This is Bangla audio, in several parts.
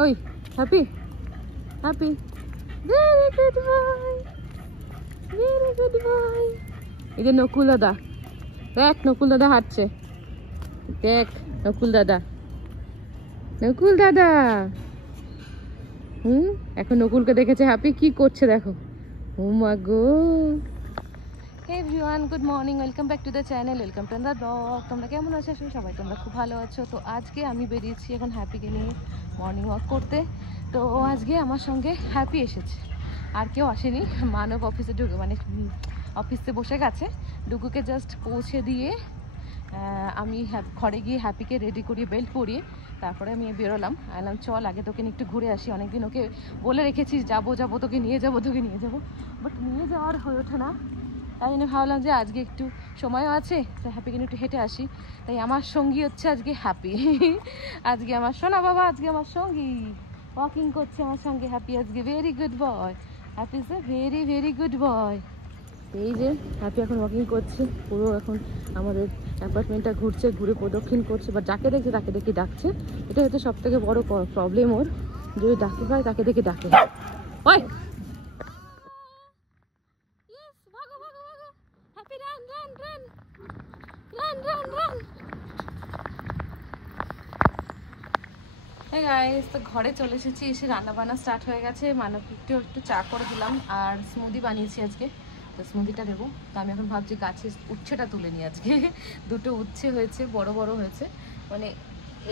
ওই happy happy, very good boy, very good boy. এই যে নকুল দাদা, দেখ নকুল দাদা হাঁটছে, দেখ নকুল দাদা, নকুল দাদা। এখন নকুলকে দেখেছে হ্যাপি কি করছে দেখো। ও মা গো। Hey everyone, good morning, welcome back to the channel, welcome to the blog. তোমরা কেমন আছো? সবাই তোমরা খুব ভালো আছো। তো আজকে আমি বেরিয়েছি এখন হ্যাপিকে নিয়ে মর্নিং ওয়াক করতে। তো আজকে আমার সঙ্গে হ্যাপি এসেছে, আর কেউ আসেনি। মানব অফিসে ঢুকে মানে অফিসে বসে গেছে। ডুগুকে জাস্ট পৌঁছে দিয়ে আমি ঘরে গিয়ে হ্যাপিকে রেডি করিয়ে বেল্ট পরিয়ে তারপরে আমি বেরোলাম। আইলাম চল আগে তোকে একটু ঘুরে আসি, অনেকদিন ওকে বলে রেখেছিস যাবো যাবো তোকে নিয়ে যাবো তোকে নিয়ে যাবো, বাট নিয়ে যাওয়ার হয়ে ওঠে না। তাই জন্য ভাবলাম যে আজকে একটু সময়ও আছে, তো হ্যাপিকে একটু হেঁটে আসি। তাই আমার সঙ্গী হচ্ছে আজকে হ্যাপি। আজকে আমার সোনা বাবা, আজকে আমার সঙ্গী ওয়াকিং করছে আমার সঙ্গে হ্যাপি। আজকে very good boy, happy is a very very good boy. এই যে হ্যাপি এখন ওয়াকিং করছে, পুরো এখন আমাদের অ্যাপার্টমেন্টটা ঘুরছে, ঘুরে প্রদক্ষিণ করছে, বা যাকে দেখছে তাকে দেখে ডাকছে। এটা হচ্ছে সব থেকে বড় প্রবলেম ওর, যদি ডাকে পায় তাকে দেখে ডাকে। ওই গাইস, তো ঘরে চলে এসেছি, এসে রান্না বান্না স্টার্ট হয়ে গেছে। মানবকে একটু চা করে দিলাম আর স্মুদি বানিয়েছি আজকে, তো স্মুদিটা দেবো। তো আমি এখন ভাবছি গাছে উচ্ছেটা তুলে নিই আজকে। দুটো উচ্ছে হয়েছে, বড় বড় হয়েছে, মানে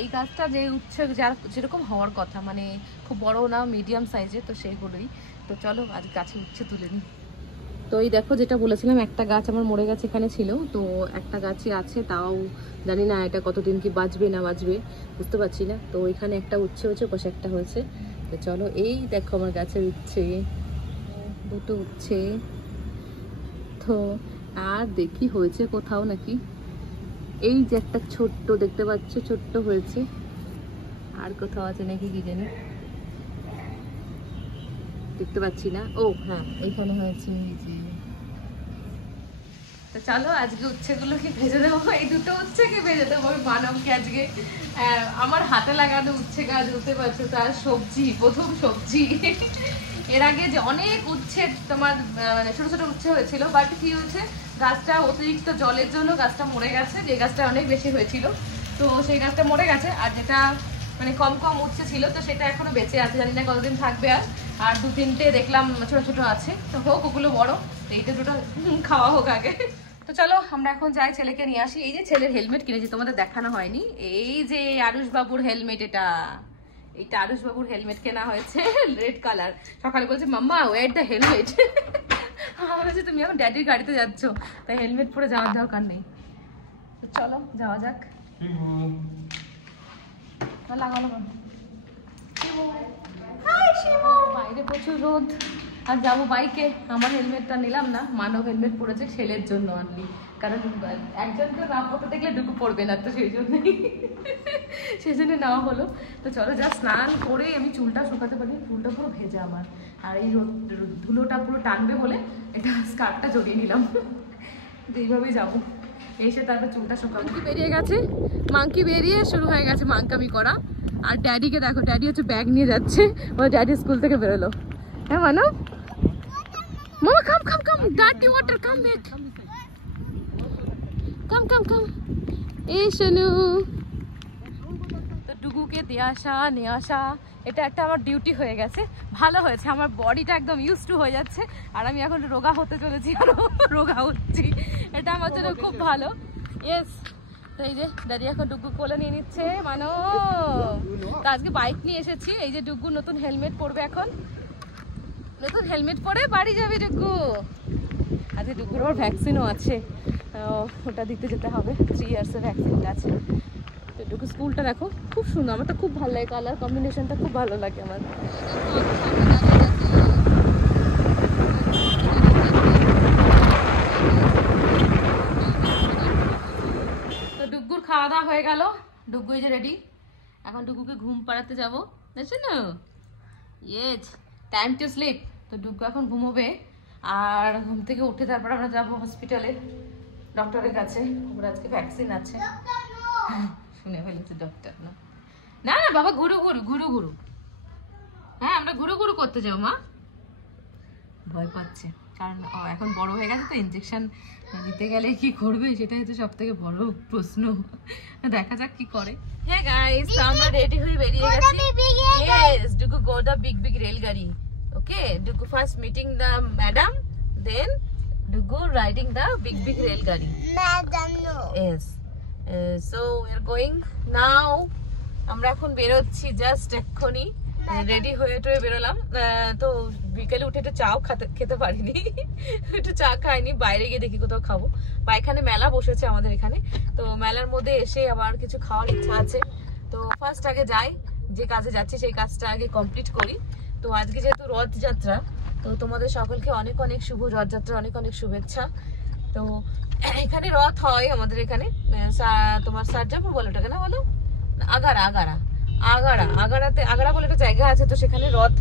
এই গাছটা যে উচ্ছে যার যেরকম হওয়ার কথা, মানে খুব বড় না, মিডিয়াম সাইজে, তো সেইগুলোই। তো চলো আজ গাছে উচ্ছে তুলে নিই। তো এই দেখো যেটা বলেছিলাম, একটা গাছ আমার মরে গেছে, এখানে ছিল তো একটা গাছই আছে, তাও জানি না এটা কতদিন কি বাঁচবে না বাঁচবে, বুঝতে পারছি না। তো এখানে একটা উচ্ছে হয়েছে, পাশে একটা হয়েছে। তো চলো এই দেখো আমার গাছের উচ্ছে, দুটো উচ্ছে। তো আর দেখি হয়েছে কোথাও নাকি, এই যে একটা ছোট্ট দেখতে পাচ্ছ, ছোট্ট হয়েছে, আর কোথাও আছে নাকি কি জানি, দেখতে পাচ্ছি না। ও হ্যাঁ, এইখানে হয়েছে এই যে। তো চলো আজকে উচ্ছেগুলোকে ভেজে দেবো, এই দুটো উচ্ছেকে ভেজে দেবো মানবকে আজকে। আমার হাতে লাগানো উচ্ছে গাছ, বুঝতে পারছো, তার সবজি, প্রথম সবজি। এর আগে যে অনেক উচ্ছে তোমার মানে ছোট ছোট উচ্ছে হয়েছিল, বাট কি হচ্ছে, গাছটা অতিরিক্ত জলের জন্য গাছটা মরে গেছে। যে গাছটা অনেক বেশি হয়েছিল, তো সেই গাছটা মরে গেছে। আর যেটা মানে কম কম উচ্ছে ছিল, তো সেটা এখনো বেঁচে আছে, জানি না কতদিন থাকবে। আর দু তিনটে দেখলাম ছোট ছোট আছে, তো হোক ওগুলো বড়, এইটা দুটো খাওয়া হোক আগে। তো চলো আমরা এখন যাই, ছেলেকে নিয়ে আসি। এই যে ছেলের হেলমেট কিনেছি, তোমাদের দেখানো হয়নি, এই যে আরুষ বাবুর হেলমেট, এইটা আরুষ বাবুর হেলমেট কেনা হয়েছে, রেড কালার। সকালে বলছে মাম্মা ওয়েট দ্য হেলমেট। আমার বলছে তুমি এখন ড্যাডির গাড়িতে যাচ্ছ, তাই হেলমেট পরে যাওয়ার দরকার নেই। তো চলো যাওয়া যাক। লাগানো বাইরে প্রচুর রোদ, আর যাবো বাইকে। আমার হেলমেটটা নিলাম না, মানব হেলমেট পড়েছে, ছেলের জন্য আনলি, কারণ একজনকে না পড়তে দেখলে দুটো পড়বে না, তো সেই জন্যই সেই জন্য নেওয়া হলো। তো চলো যা স্নান করে আমি চুলটা শুকাতে পারি, চুলটা পুরো ভেজা আমার, আর এই ধুলোটা পুরো টানবে বলে এটা স্কার্ফটা জড়িয়ে নিলাম। এইভাবেই যাবো, এসে তারপর চুলটা শুকাবো। বেরিয়ে গেছে মাংকি, বেরিয়ে শুরু হয়ে গেছে মাংকামি করা। আর ড্যাডিকে দেখো, ড্যাডি হচ্ছে ব্যাগ নিয়ে যাচ্ছে, ও ড্যাডি স্কুল থেকে বেরোলো। হ্যাঁ মানো মামা, কাম কাম কাম, ডার্টি ওয়াটার, কাম ব্যাক, কাম কাম কাম। এই শোনু, তো ডুগুকে দিয়ে আসা নিয়ে আসা, এটা একটা আমার ডিউটি হয়ে গেছে। ভালো হয়েছে, আমার বডিটা একদম ইউজ টু হয়ে যাচ্ছে, আর আমি এখন রোগা হতে চলেছি, আরো রোগা হচ্ছি, এটা আমার জন্য খুব ভালো। ইয়েস। তো এই যে দাদি এখন ডুগু কোলে নিয়ে নিচ্ছে, মানো। তো আজকে বাইক নিয়ে এসেছি, এই যে ডুগু নতুন হেলমেট পরবে, এখন নতুন হেলমেট পরে বাড়ি যাবে ডুগু। আজকে ডুগুর আবার ভ্যাকসিনও আছে, ওটা দিতে যেতে হবে, 3 ইয়ার্সের ভ্যাকসিনটা আছে। তো ডুগু স্কুলটা দেখো খুব সুন্দর, আমার তো খুব ভালো লাগে, কালার কম্বিনেশনটা খুব ভালো লাগে আমার। তো ডুগুর খাওয়া দাওয়া হয়ে গেল, ডুগু এই যে রেডি, এখন ডুগুকে ঘুম পাড়াতে যাবো, দেখছো না, ইয়েস টাইম টু স্লিপ। তো ডুগু এখন ঘুমোবে, আর ঘুম থেকে উঠে তারপর আমরা যাবো হসপিটালে, ডক্টরের কাছে। ওর আজকে ভ্যাকসিন আছে। শুনে ফেলেছে ডক্টর, না না না বাবা, ঘুরু ঘুরু ঘুরু ঘুরু, হ্যাঁ আমরা ঘুরু ঘুরু করতে যাও মা, ভয় পাচ্ছে কারণ এখন বড় হয়ে গেছে তো, ইনজেকশন দিতে গেলে কি করবে সেটাই হচ্ছে সব থেকে বড় প্রশ্ন। দেখা যাক কি করে। হ্যাঁ গাইস, আমরা রেডি হয়ে বেরিয়ে গেছি। Yes, Dugu go the big big রেলগাড়ি। Okay, Dugu first meeting the madam, then Dugu riding the big big রেলগাড়ি। Madam no. Yes, so we are going now. আমরা এখন বেরোচ্ছি জাস্ট এক্ষুনি, রেডি হয়ে টয়ে বেরোলাম। তো বিকেলে উঠে একটু চাও খেতে পারিনি, একটু চা খাইনি, বাইরে গিয়ে দেখি কোথাও খাবো। বা এখানে মেলা বসেছে আমাদের এখানে, তো মেলার মধ্যে এসে আবার কিছু খাওয়ার ইচ্ছা আছে। তো ফার্স্ট আগে যাই, যে কাজে যাচ্ছি সেই কাজটা আগে কমপ্লিট করি। তো আজকে যেহেতু রথযাত্রা, তো তোমাদের সকলকে অনেক অনেক শুভ রথযাত্রা, অনেক অনেক শুভেচ্ছা। তো এখানে রথ হয় আমাদের এখানে, তোমার সারজাপুর বলো ওটাকে না, বলো আগারা আগারা আগারা আগারাতে, আগারা বলে একটা জায়গা আছে, তো সেখানে রথ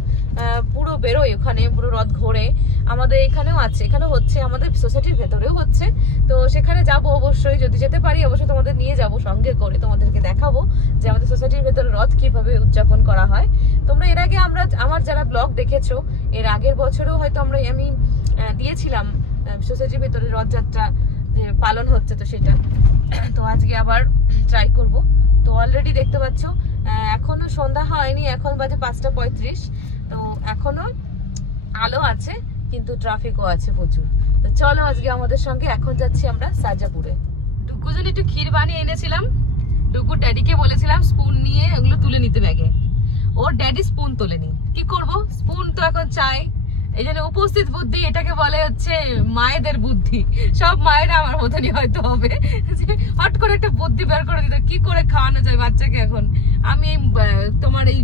পুরো বেরোয়, ওখানে পুরো রথ ঘোরে। আমাদের এখানেও আছে, এখানেও হচ্ছে, আমাদের সোসাইটির ভেতরেও হচ্ছে। তো সেখানে যাব অবশ্যই, যদি যেতে পারি অবশ্যই তোমাদের নিয়ে যাব সঙ্গে করে, তোমাদেরকে দেখাবো যে আমাদের সোসাইটির ভেতরে রথ কিভাবে উদযাপন করা হয়। তোমরা এর আগে আমার যারা ব্লগ দেখেছো, এর আগের বছরেও হয়তো আমি দিয়েছিলাম সোসাইটির ভেতরে রথযাত্রা যে পালন হচ্ছে, তো সেটা তো আজকে আবার ট্রাই করব। তো অলরেডি দেখতে পাচ্ছ এখনো সন্ধ্যা হয়নি, এখন বাজে 5:35। তো এখনো আলো আছে, কিন্তু ট্রাফিকও আছে প্রচুর। তো চলো আজকে আমাদের সঙ্গে, এখন যাচ্ছি আমরা সারজাপুরে। ডুগু জন্য একটু ক্ষীর বানিয়ে এনেছিলাম, ডুগু ড্যাডিকে বলেছিলাম স্পুন নিয়ে ওগুলো তুলে নিতে ব্যাগে, ওর ড্যাডি স্পুন তোলেনি। কি করব, স্পুন তো এখন চাই, এই জন্য উপস্থিত বুদ্ধি, এটাকে বলে হচ্ছে মায়েদের বুদ্ধি। সব মায়েরা আমার মতনই হয়তো হবে, হট করে একটা বুদ্ধি বের করে দিত কি করে খাওয়ানো যায় বাচ্চাকে। এখন আমি তোমার এই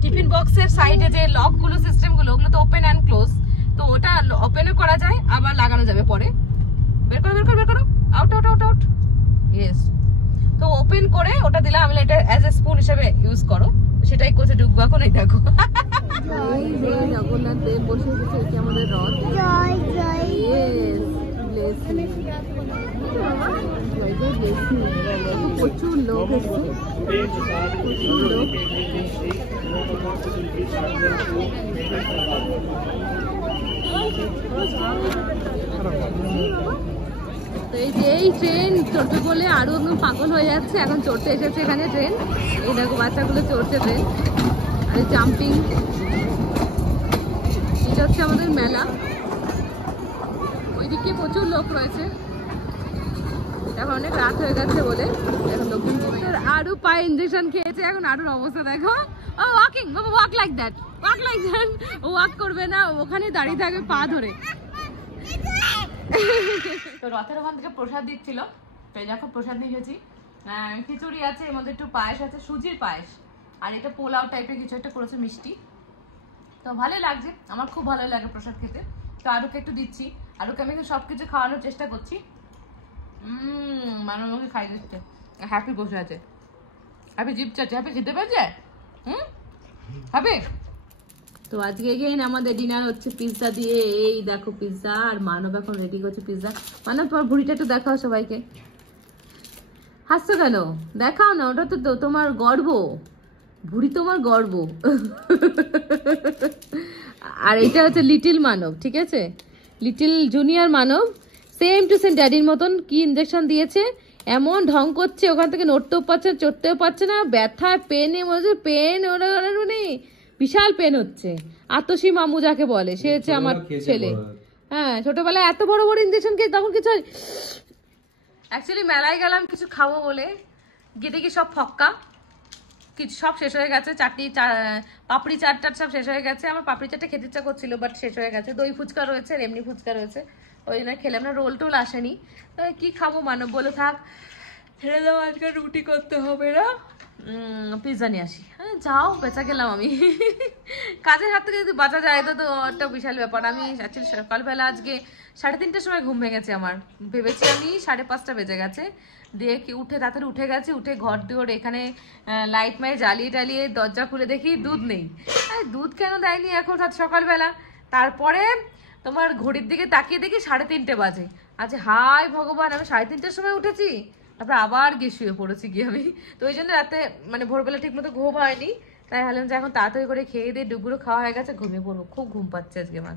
টিফিন বক্সের সাইডে যে লক গুলো, সিস্টেম গুলো, ওগুলো তো ওপেন অ্যান্ড ক্লোজ, তো ওটা ওপেনও করা যায় আবার লাগানো যাবে পরে। বের করো বের করো বের করো, out out out out. Yes, তো ওপেন করে ওটা দিলাম, আমি এটা অ্যাজ এ স্পুন হিসেবে ইউজ করো, সেটাই করছে ডুববো এখন। এই দেখো জগন্নাথ দেব বসে এসেছে আমাদের রথ। প্রচুর লোক এসছে, প্রচুর লোক। তো এই যে এই ট্রেন চড়বে বলে আরো একদম পাগল হয়ে যাচ্ছে, এখন চড়তে এসেছে এখানে ট্রেন। এই দেখো বাচ্চাগুলো চড়ছে ট্রেন, আর জাম্পিং। এটা হচ্ছে আমাদের মেলা, ওইদিকে প্রচুর লোক রয়েছে। এখন অনেক রাত হয়ে গেছে বলে এখন দক্ষিণ দিকের আরো পায়ে ইঞ্জেকশন খেয়েছে, এখন আরোর অবস্থা দেখো। ও ওয়াকিং, বাবা walk like that, walk like that. ও ওয়াক করবে না, ওখানে দাঁড়িয়ে থাকবে পা ধরে। তো রথের ওখান থেকে প্রসাদ দিচ্ছিল, তো দেখো প্রসাদ নিয়ে এসেছি। খিচুড়ি আছে, এর মধ্যে একটু পায়েস আছে, সুজির পায়েস, আর এটা পোলাও টাইপের কিছু একটা করেছে মিষ্টি। তো ভালো লাগছে, আমার খুব ভালো লাগে প্রসাদ খেতে। তো আরুকে একটু দিচ্ছি, আরুকে আমি সবকিছু খাওয়ানোর চেষ্টা করছি। মানুষ মুখে খাই দিচ্ছে, হ্যাপি বসে আছে, হ্যাপি জিপ চাচ্ছে, হ্যাপি খেতে পেয়েছে। হবে। তো আজকে এগেইন আমাদের ডিনার হচ্ছে পিৎজা দিয়ে। এই দেখো পিৎজা, আর মানব এখন রেডি করছে পিৎজা। মানব তোমার ভুড়িটা একটু দেখাও সবাইকে। হাসছো কেন? দেখাও না, ওটা তো তোমার গর্ব, ভুড়ি তোমার গর্ব। আর এটা হচ্ছে লিটিল মানব, ঠিক আছে, little junior Manab, same to same ড্যাডির মতন। কি ইনজেকশন দিয়েছে, এমন ঢং করছে, ওখান থেকে নড়তেও পারছে না, চড়তেও পারছে না, ব্যথা পেনে মনে পেন, মানে বিশাল পেন হচ্ছে। আতসী মামু যাকে বলে, সে হচ্ছে আমার ছেলে। হ্যাঁ, ছোটবেলায় এত বড় বড় ইনজেকশন খেয়ে তখন কিছু। অ্যাকচুয়ালি মেলায় গেলাম কিছু খাবো বলে, গিয়ে দেখি সব ফক্কা, কিছু সব শেষ হয়ে গেছে। পাপড়ি চাট সব শেষ হয়ে গেছে। আমার পাপড়ি চাটটা খেতে ইচ্ছা করছিল, বাট শেষ হয়ে গেছে। দই ফুচকা রয়েছে, আর এমনি ফুচকা রয়েছে, ওই জন্য খেলাম না। রোল টোল আসেনি, কি খাবো, মানব বলে থাক ছেড়ে দাও, আজকে রুটি করতে হবে না, পিৎজা নিয়ে আসি। হ্যাঁ যাও, বেঁচা গেলাম আমি। কাজের হাত থেকে যদি বাঁচা যায় তো একটা বিশাল ব্যাপার। আমি অ্যাকচুয়ালি সকালবেলা আজকে 3:30টার সময় ঘুম ভেঙেছে আমার, ভেবেছি আমি 5:30 বেজে গেছে। দিয়ে কি উঠে তাড়াতাড়ি উঠে গেছি, উঠে ঘর দুয়ার এখানে লাইট মাইট জ্বালিয়ে টালিয়ে দরজা খুলে দেখি দুধ নেই। দুধ কেন দেয়নি এখন সকালবেলা? তারপরে তোমার ঘড়ির দিকে তাকিয়ে দেখি 3:30 বাজে। আচ্ছা হায় ভগবান, আমি 3:30টার সময় উঠেছি। তারপরে আবার গিয়ে শুয়ে পড়েছি গিয়ে আমি। তো ওই জন্য রাতে মানে ভোরবেলা ঠিক মতো ঘুম হয়নি, তাই ভাবলাম যে এখন তাড়াতাড়ি করে খেয়ে দিয়ে ডুবগুলো খাওয়া হয়ে গেছে, ঘুমিয়ে পড়বো, খুব ঘুম পাচ্ছে আজকে আমার।